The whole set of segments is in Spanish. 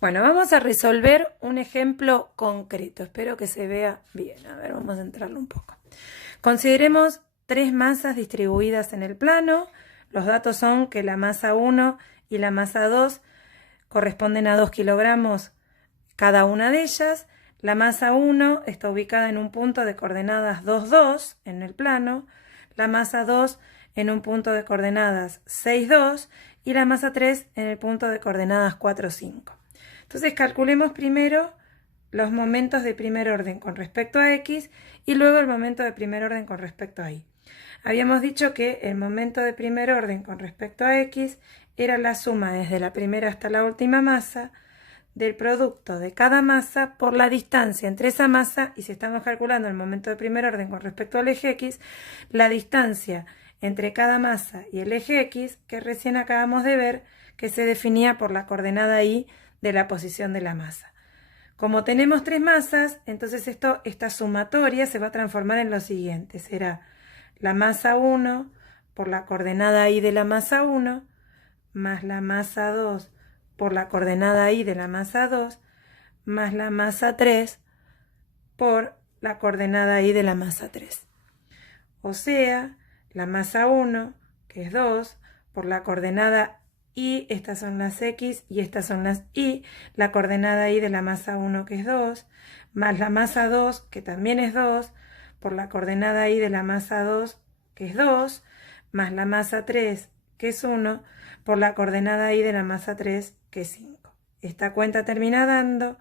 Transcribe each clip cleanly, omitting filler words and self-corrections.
Bueno, vamos a resolver un ejemplo concreto. Espero que se vea bien. A ver, vamos a entrarlo un poco. Consideremos tres masas distribuidas en el plano. Los datos son que la masa 1 y la masa 2 corresponden a 2 kilogramos cada una de ellas. La masa 1 está ubicada en un punto de coordenadas 2, 2 en el plano. La masa 2 en un punto de coordenadas 6, 2 y la masa 3 en el punto de coordenadas 4, 5. Entonces calculemos primero los momentos de primer orden con respecto a X y luego el momento de primer orden con respecto a Y. Habíamos dicho que el momento de primer orden con respecto a X era la suma desde la primera hasta la última masa del producto de cada masa por la distancia entre esa masa, y si estamos calculando el momento de primer orden con respecto al eje X, la distancia entre cada masa y el eje X, que recién acabamos de ver que se definía por la coordenada Y de la posición de la masa. Como tenemos tres masas, entonces esta sumatoria se va a transformar en lo siguiente. Será la masa 1 por la coordenada Y de la masa 1 más la masa 2 por la coordenada Y de la masa 2 más la masa 3 por la coordenada Y de la masa 3. O sea, la masa 1, que es 2, por la coordenada Y, estas son las X y estas son las Y, la coordenada Y de la masa 1, que es 2, más la masa 2, que también es 2, por la coordenada Y de la masa 2, que es 2, más la masa 3, que es 1, por la coordenada Y de la masa 3, que es 5. Esta cuenta termina dando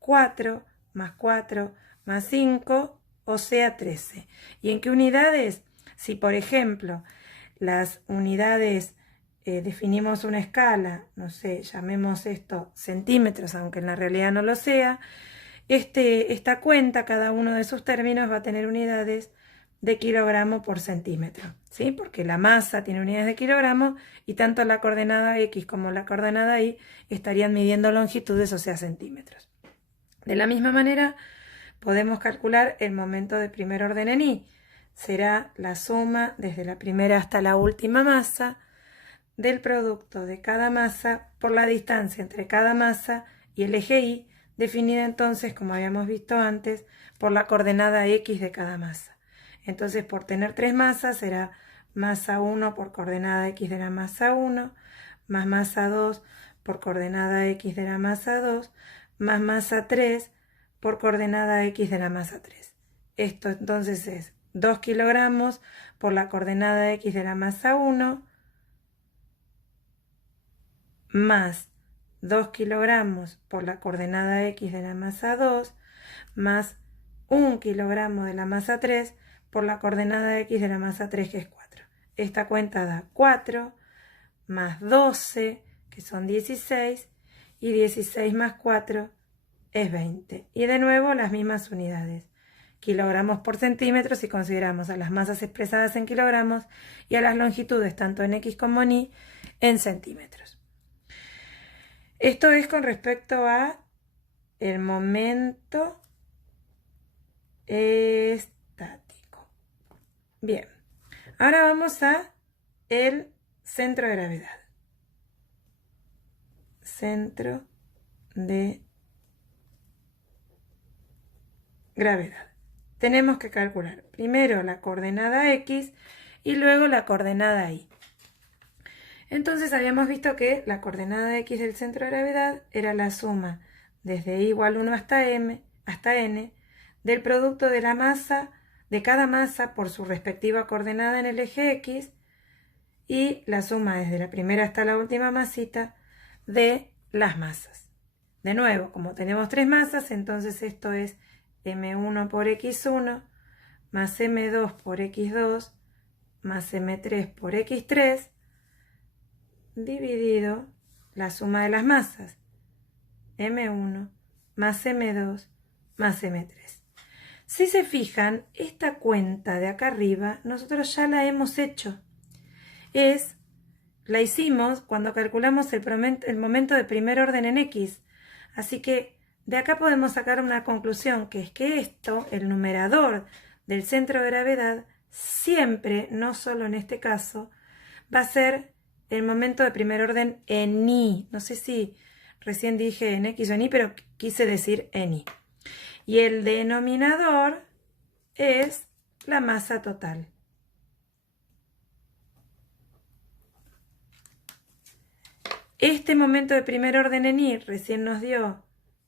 4 más 4 más 5, o sea 13. ¿Y en qué unidades? Si, por ejemplo, las unidades definimos una escala, no sé, llamemos esto centímetros, aunque en la realidad no lo sea, esta cuenta, cada uno de sus términos va a tener unidades de kilogramo por centímetro, ¿sí? Porque la masa tiene unidades de kilogramo y tanto la coordenada X como la coordenada Y estarían midiendo longitudes, o sea, centímetros. De la misma manera, podemos calcular el momento de primer orden en Y. Será la suma desde la primera hasta la última masa del producto de cada masa por la distancia entre cada masa y el eje Y, definida entonces, como habíamos visto antes, por la coordenada X de cada masa. Entonces, por tener tres masas, será masa 1 por coordenada X de la masa 1, más masa 2 por coordenada X de la masa 2, más masa 3 por coordenada X de la masa 3. Esto entonces es 2 kilogramos por la coordenada X de la masa 1, más 2 kilogramos por la coordenada X de la masa 2, más 1 kilogramo de la masa 3 por la coordenada X de la masa 3, que es 4. Esta cuenta da 4 más 12, que son 16, y 16 más 4 es 20. Y de nuevo las mismas unidades. Kilogramos por centímetros si consideramos a las masas expresadas en kilogramos y a las longitudes, tanto en X como en Y, en centímetros. Esto es con respecto a el momento estático. Bien, ahora vamos a el centro de gravedad. Centro de gravedad. Tenemos que calcular primero la coordenada X y luego la coordenada Y. Entonces habíamos visto que la coordenada X del centro de gravedad era la suma desde Y igual 1 hasta n del producto de la masa, de cada masa por su respectiva coordenada en el eje X, y la suma desde la primera hasta la última masita de las masas. De nuevo, como tenemos tres masas, entonces esto es M1 por X1 más M2 por X2 más M3 por X3 dividido la suma de las masas, M1 más M2 más M3. Si se fijan, esta cuenta de acá arriba nosotros ya la hemos hecho. La hicimos cuando calculamos el momento de primer orden en X. Así que de acá podemos sacar una conclusión, que es que esto, el numerador del centro de gravedad, siempre, no solo en este caso, va a ser el momento de primer orden en Y. No sé si recién dije en X o en Y, pero quise decir en Y. Y el denominador es la masa total. Este momento de primer orden en Y recién nos dio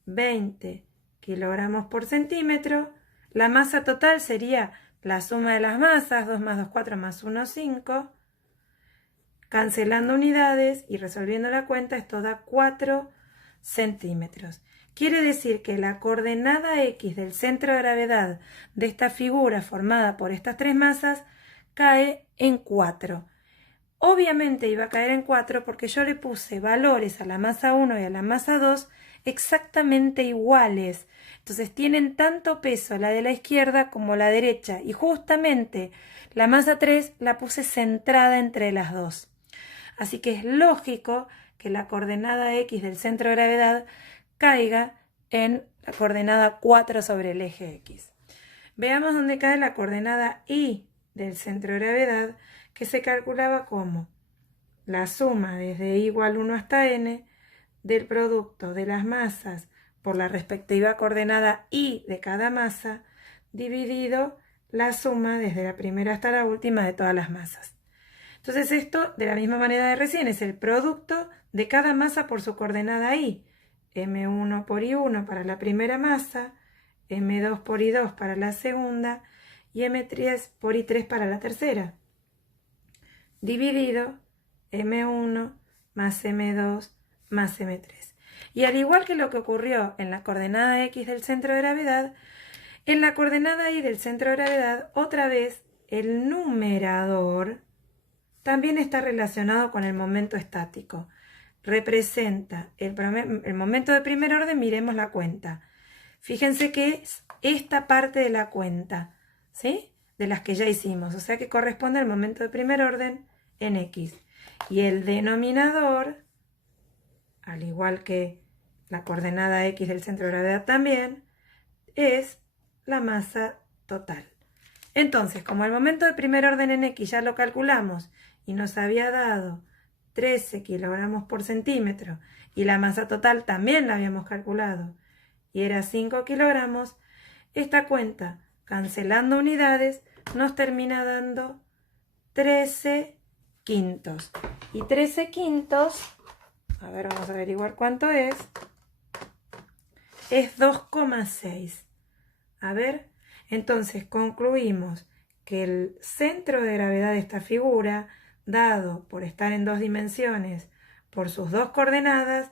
20 kilogramos por centímetro. La masa total sería la suma de las masas, 2 más 2, 4 más 1, 5. Cancelando unidades y resolviendo la cuenta, esto da 4 centímetros. Quiere decir que la coordenada X del centro de gravedad de esta figura formada por estas tres masas cae en 4. Obviamente iba a caer en 4 porque yo le puse valores a la masa 1 y a la masa 2 exactamente iguales. Entonces tienen tanto peso la de la izquierda como la derecha. Y justamente la masa 3 la puse centrada entre las dos. Así que es lógico que la coordenada X del centro de gravedad caiga en la coordenada 4 sobre el eje X. Veamos dónde cae la coordenada Y del centro de gravedad, que se calculaba como la suma desde y igual 1 hasta n del producto de las masas por la respectiva coordenada Y de cada masa, dividido la suma desde la primera hasta la última de todas las masas. Entonces esto, de la misma manera de recién, es el producto de cada masa por su coordenada Y. M1 por I1 para la primera masa, M2 por I2 para la segunda y M3 por I3 para la tercera. Dividido M1 más M2 más M3. Y al igual que lo que ocurrió en la coordenada X del centro de gravedad, en la coordenada Y del centro de gravedad, otra vez el numerador también está relacionado con el momento estático. Representa el momento de primer orden, miremos la cuenta. Fíjense que es esta parte de la cuenta, ¿sí? De las que ya hicimos, o sea que corresponde al momento de primer orden en X. Y el denominador, al igual que la coordenada X del centro de gravedad también, es la masa total. Entonces, como el momento de primer orden en X ya lo calculamos y nos había dado 13 kilogramos por centímetro y la masa total también la habíamos calculado y era 5 kilogramos, esta cuenta, cancelando unidades, nos termina dando 13 quintos. Y 13 quintos, a ver, vamos a averiguar cuánto es 2,6. A ver, entonces concluimos que el centro de gravedad de esta figura, dado por estar en dos dimensiones por sus dos coordenadas,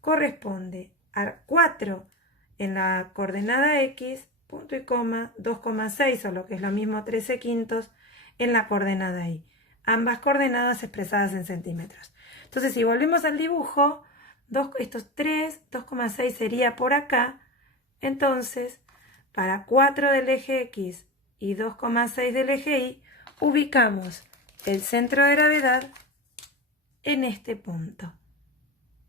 corresponde a 4 en la coordenada X, punto y coma, 2,6 o lo que es lo mismo 13 quintos en la coordenada Y. Ambas coordenadas expresadas en centímetros. Entonces, si volvemos al dibujo, estos 3, 2,6 sería por acá. Entonces, para 4 del eje X y 2,6 del eje Y, ubicamos el centro de gravedad en este punto.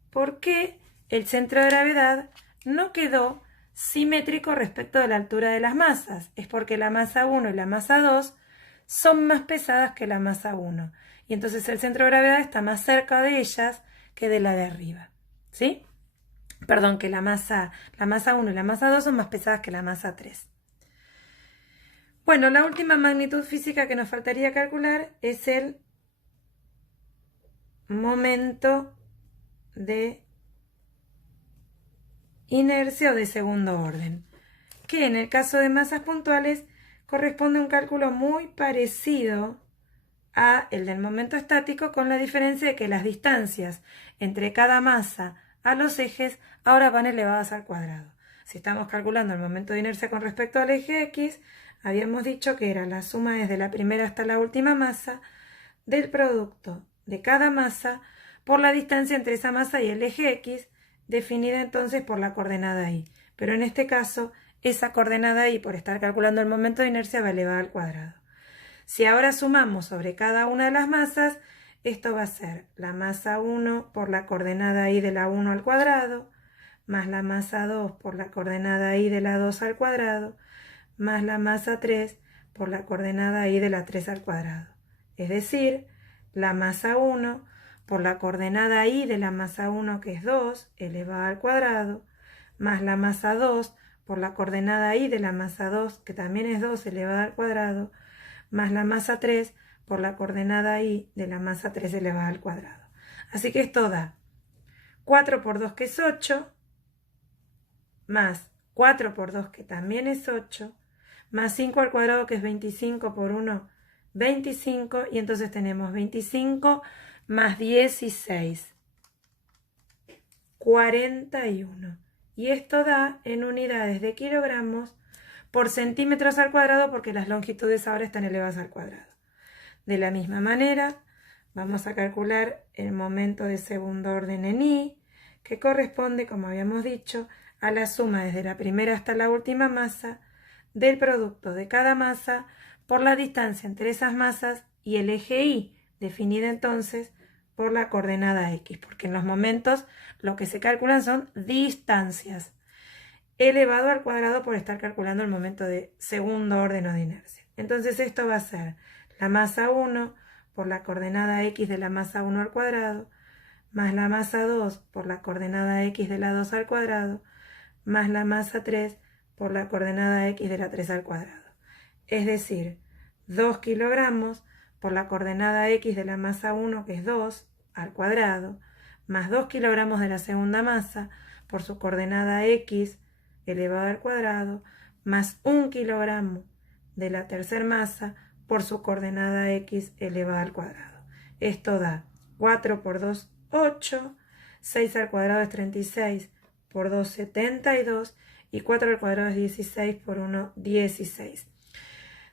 ¿Por qué el centro de gravedad no quedó simétrico respecto de la altura de las masas? Es porque la masa 1 y la masa 2 son más pesadas que la masa 1. Y entonces el centro de gravedad está más cerca de ellas que de la de arriba. ¿Sí? Perdón, que la masa 1 y la masa 2 son más pesadas que la masa 3. Bueno, la última magnitud física que nos faltaría calcular es el momento de inercia o de segundo orden, que en el caso de masas puntuales corresponde a un cálculo muy parecido a el del momento estático, con la diferencia de que las distancias entre cada masa a los ejes ahora van elevadas al cuadrado. Si estamos calculando el momento de inercia con respecto al eje X, habíamos dicho que era la suma desde la primera hasta la última masa del producto de cada masa por la distancia entre esa masa y el eje X, definida entonces por la coordenada Y. Pero en este caso, esa coordenada Y, por estar calculando el momento de inercia, va elevada al cuadrado. Si ahora sumamos sobre cada una de las masas, esto va a ser la masa 1 por la coordenada Y de la 1 al cuadrado, más la masa 2 por la coordenada Y de la 2 al cuadrado, más la masa 3 por la coordenada Y de la 3 al cuadrado. Es decir, la masa 1 por la coordenada y de la masa 1, que es 2, elevado al cuadrado, más la masa 2 por la coordenada y de la masa 2, que también es 2, elevado al cuadrado, más la masa 3 por la coordenada y de la masa 3 elevada al cuadrado. Así que esto da 4 por 2, que es 8, más 4 por 2, que también es 8, más 5 al cuadrado, que es 25 por 1, 25, y entonces tenemos 25 más 16, 41. Y esto da en unidades de kilogramos por centímetros al cuadrado, porque las longitudes ahora están elevadas al cuadrado. De la misma manera, vamos a calcular el momento de segundo orden en I, que corresponde, como habíamos dicho, a la suma desde la primera hasta la última masa del producto de cada masa por la distancia entre esas masas y el eje Y, definida entonces por la coordenada X, porque en los momentos lo que se calculan son distancias, elevado al cuadrado por estar calculando el momento de segundo orden o de inercia. Entonces esto va a ser la masa 1 por la coordenada X de la masa 1 al cuadrado, más la masa 2 por la coordenada X de la 2 al cuadrado, más la masa 3 por la coordenada X de la 3 al cuadrado. Es decir, 2 kilogramos por la coordenada X de la masa 1, que es 2, al cuadrado, más 2 kilogramos de la segunda masa por su coordenada X elevado al cuadrado, más 1 kilogramo de la tercera masa por su coordenada X elevada al cuadrado. Esto da 4 por 2, 8, 6 al cuadrado es 36, por 2, 72, y 4 al cuadrado es 16, por 1, 16.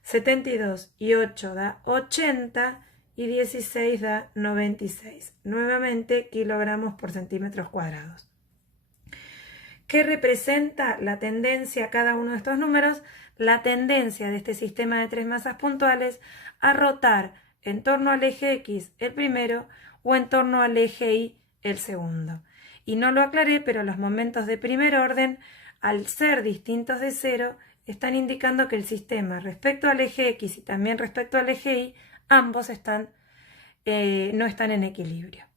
72 y 8 da 80, y 16 da 96. Nuevamente, kilogramos por centímetros cuadrados. ¿Qué representa la tendencia a cada uno de estos números? La tendencia de este sistema de tres masas puntuales a rotar en torno al eje X el primero o en torno al eje Y el segundo. Y no lo aclaré, pero los momentos de primer orden, al ser distintos de cero, están indicando que el sistema respecto al eje X y también respecto al eje Y, ambos no están en equilibrio.